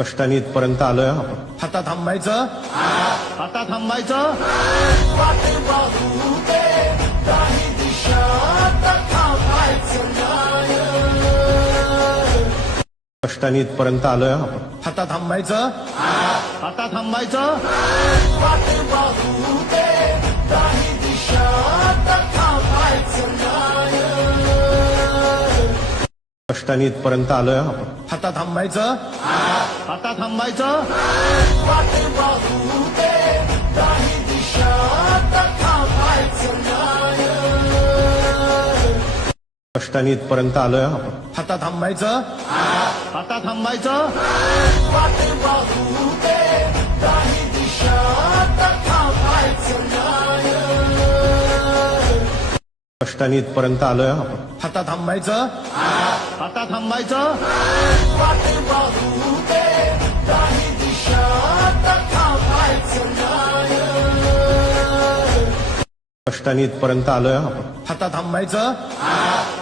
कष्टाने इथपर्यंत आलोय आपण. आता थांबायचं आता थांबायचं कष्टाने इथपर्यंत आलोय आपण. आता थांबायचं आता थांबायचं कष्टाने इथपर्यंत आलोय आपण. आता थांबायचं आता थांबायचं कष्टाने इथपर्यंत आलोय आपण. आता थांबायचं आता थांबायचं कष्टाने इथपर्यंत आलोय आपण. आता थांबायचं आता थांबायचं कष्टाने इथपर्यंत आलोय आपण. आता थांबायचं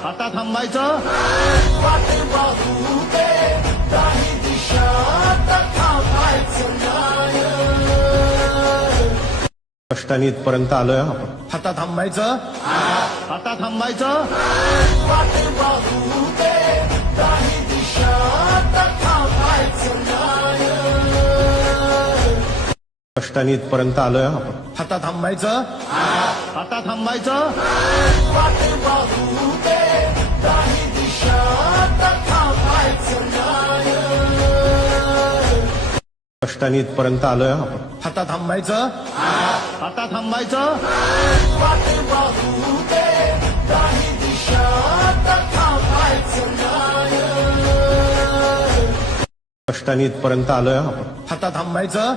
आता थांबायचं कष्टाने इथपर्यंत आलोय आपण. आता थांबायचं आता थांबायचं कष्टाने इथपर्यंत आलोय आपण. आता थांबायचं आता थांबायचं कष्टाने इथपर्यंत आलोय आपण. आता थांबायचं आता थांबायचं कष्टाने इथपर्यंत आलोय आपण. आता थांबायचं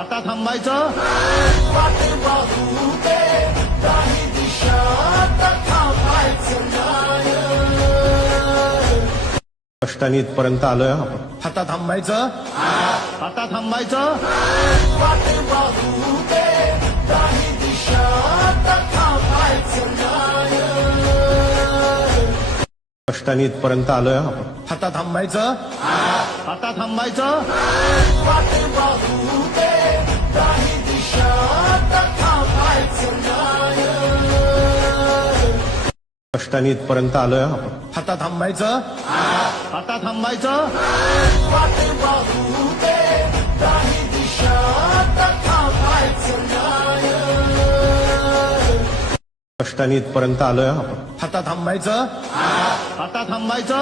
आता थांबायचं कष्टाने इथपर्यंत आलोय आपण. आता थांबायचं आता थांबायचं कष्टाने इथपर्यंत आलोय आपण. आता थांबायचं आता थांबायचं कष्टाने इथपर्यंत आलोय आपण. आता थांबायचं आता थांबायचं कष्टाने इथपर्यंत आलोय आपण. आता थांबायचं आता थांबायचं